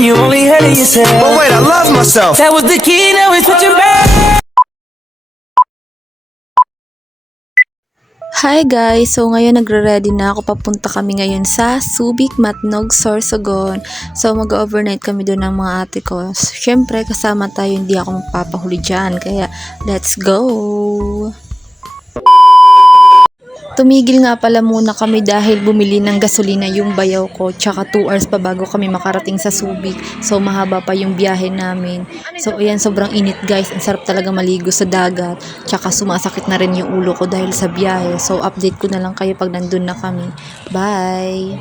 and you only had it yourself. But wait, I love myself. That was the key, now it's switching back. Hi guys! So ngayon nagre-ready na ako, papunta kami ngayon sa Subic, Matnog, Sorsogon. So mag-overnight kami doon ng mga ate ko. Siyempre kasama tayo, hindi ako magpapahuli dyan. Kaya let's go! Tumigil nga pala muna kami dahil bumili ng gasolina yung bayaw ko. Tsaka 2 hours pa bago kami makarating sa Subic. So mahaba pa yung biyahe namin. So ayan, sobrang init guys. Ang sarap talaga maligo sa dagat. Tsaka sumasakit na rin yung ulo ko dahil sa biyahe. So update ko na lang kayo pag nandun na kami. Bye!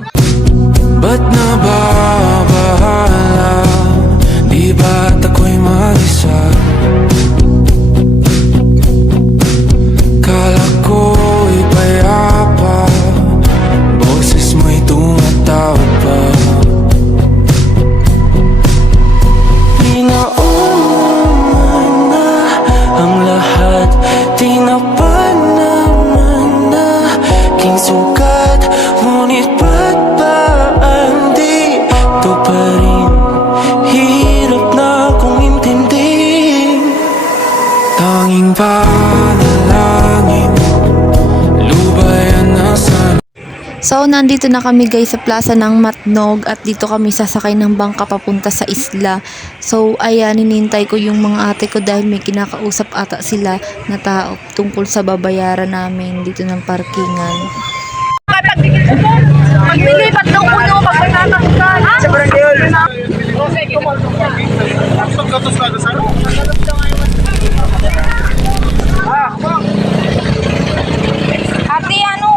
Ba't nababahala? Di ba't ako'y mag-isa? Kala ko'y payapa, boses mo'y tumatawag pa. Di naman na ang lahat, di na pa naman na king sugat. Ngunit ba't ba andito pa rin? Hirap na kong intindihin. Tanging panalangin, lubayan na sa. So, nandito na kami guys sa plaza ng Matnog at dito kami sasakay ng bangka papunta sa isla. So, ayan, hinintay ko yung mga ate ko dahil may kinakausap ata sila na tao tungkol sa babayaran namin dito ng parkingan. Maglilipat daw uno pag may tataksan. Sa barangay yun. Ate, ano?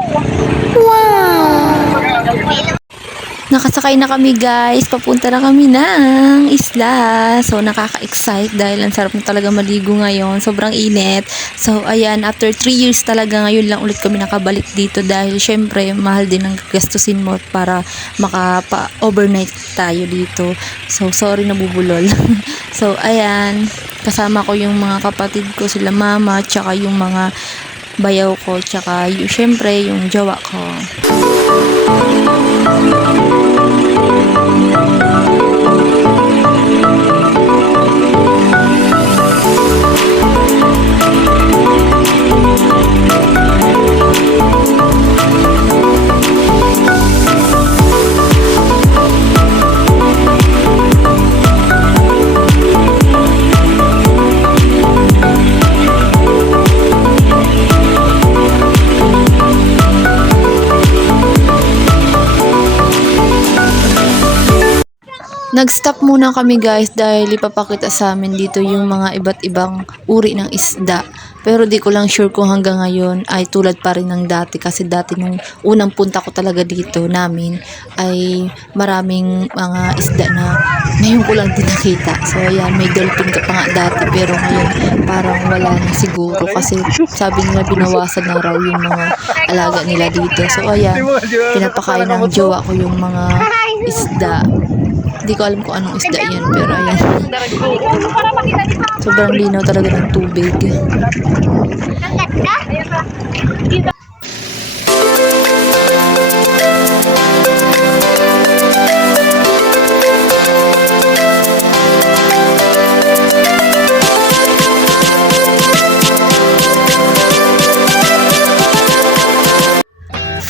Nakasakay na kami guys, papunta na kami ng isla. So nakaka-excite dahil ang sarap na talaga maligo ngayon, sobrang init. So ayan, after 3 years talaga ngayon lang ulit kami nakabalik dito dahil syempre mahal din ang gastusin mo para makapa-overnight tayo dito. So sorry nabubulol. So ayan, kasama ko yung mga kapatid ko, sila mama, tsaka yung mga bayaw ko, tsaka syempre yung jowa ko. Nag-stop muna kami guys dahil ipapakita sa amin dito yung mga iba't ibang uri ng isda. Pero di ko lang sure kung hanggang ngayon ay tulad pa rin ng dati. Kasi dati nung unang punta ko talaga dito namin ay maraming mga isda na ngayon ko lang din nakita. So ayan, may dolphin ka pa nga dati pero ngayon parang wala na siguro. Kasi sabi nila binawasan na raw yung mga alaga nila dito. So ayan, pinapakain ng jowa ko yung mga isda. Hindi ko alam kung anong isda yan, pero ayan. Sobrang linaw talaga ng tubig.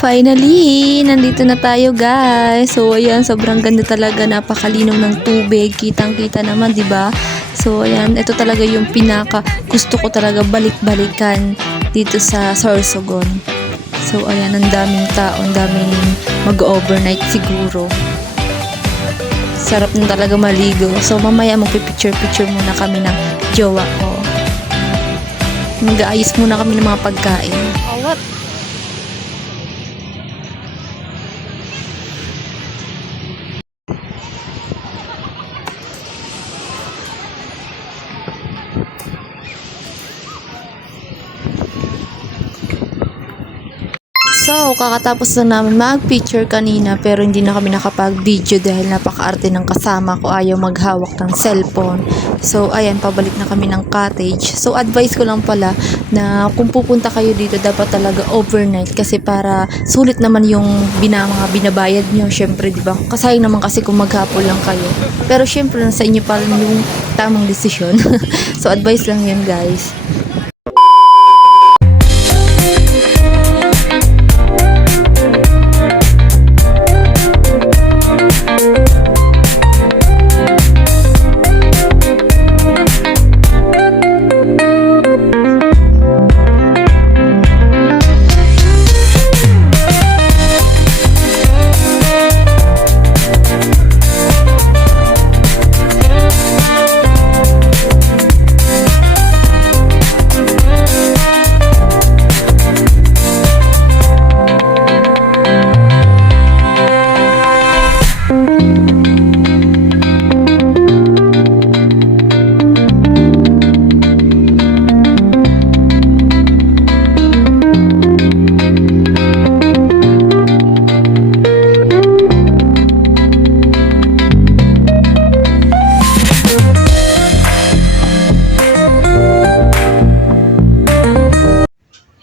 Finally, nandito na tayo guys. So ayan, sobrang ganda talaga, napakalinaw ng tubig, kitang-kita naman, 'di ba? So ayan, ito talaga yung pinaka gusto ko talaga balik-balikan dito sa Sorsogon. So ayan, ang daming tao, ang daming mag-overnight siguro. Sarap na talaga maligo. So mamaya magpi-picture-picture muna kami ng jowa ko. Mag-aayos muna kami ng mga pagkain. So So, kakatapos lang namin mag-picture kanina pero hindi na kami nakapag-video dahil napaka-arte ng kasama ko, ayaw maghawak ng cellphone. So, ayan, pabalik na kami ng cottage. So, advice ko lang pala na kung pupunta kayo dito, dapat talaga overnight kasi para sulit naman yung mga binabayad nyo. Syempre, di ba? Kasayang naman kasi kung maghapon lang kayo. Pero syempre, nasa inyo pa rin yung tamang desisyon. So, advice lang yun, guys.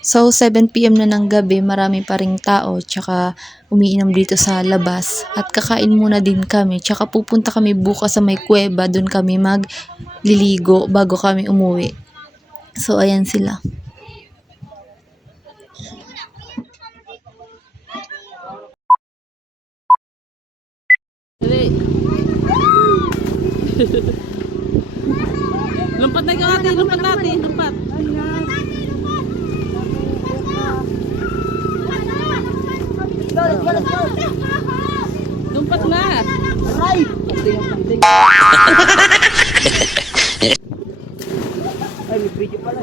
So, 7 PM na ng gabi, marami pa ring tao, tsaka umiinom dito sa labas. At kakain muna din kami, tsaka pupunta kami bukas sa may kuweba, dun kami magliligo bago kami umuwi. So, ayan sila. Lumpat na ikaw ate, lumpat natin, lumpat. Lumpat na. Aray! Ay, may video pala.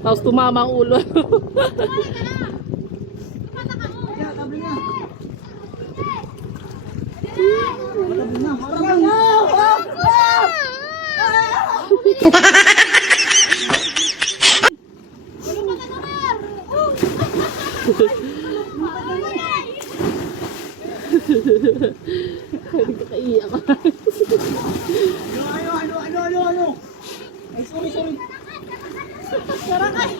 Tapos tumama ang ulo. Kaiyak. Ano? Ay, sorry. Sarang ay.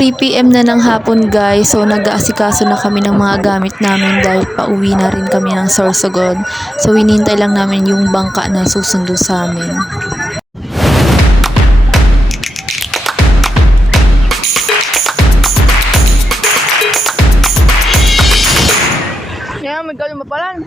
3 PM na ng hapon, guys. So, nag-aasikaso na kami ng mga gamit namin dahil pauwi na rin kami ng Sorsogon. So, hinihintay lang namin yung bangka na susundo sa amin. Yan, may galing mapalan.